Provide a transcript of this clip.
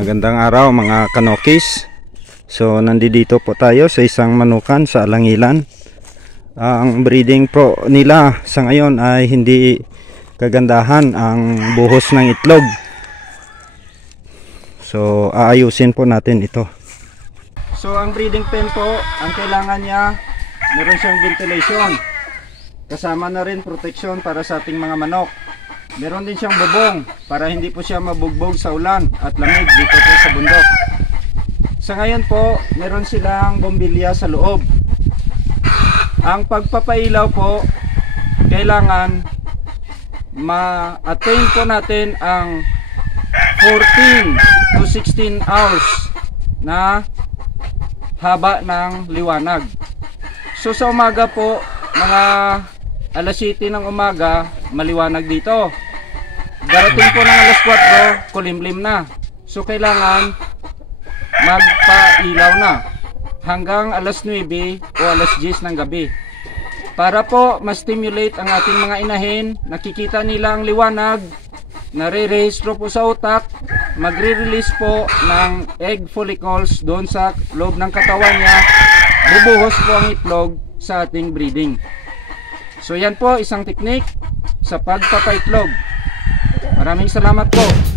Magandang araw mga kanokis. So nandito po tayo sa isang manukan sa Alangilan. Ang breeding po nila sa ngayon ay hindi kagandahan ang buhos ng itlog. So aayusin po natin ito. So ang breeding pen po, ang kailangan niya, meron siyang ventilation. Kasama na rin protection para sa ating mga manok. Meron din siyang bubong para hindi po siya mabugbog sa ulan at lamig dito po sa bundok. Sa ngayon po, meron silang bombilya sa loob. Ang pagpapailaw po, kailangan ma-attain po natin ang 14 to 16 hours na haba ng liwanag. So sa umaga po, mga alas 7 ng umaga, maliwanag dito. Darating po ng alas 4, kulimlim na. So kailangan magpailaw na hanggang alas 9 o alas 10 ng gabi. Para po ma-stimulate ang ating mga inahin, nakikita nila ang liwanag, nare-rehistro po sa utak, magre-release po ng egg follicles doon sa loob ng katawan niya, bubuhos po ang itlog sa ating breeding. So yan po isang teknik sa pagpapaitlog. Maraming salamat po.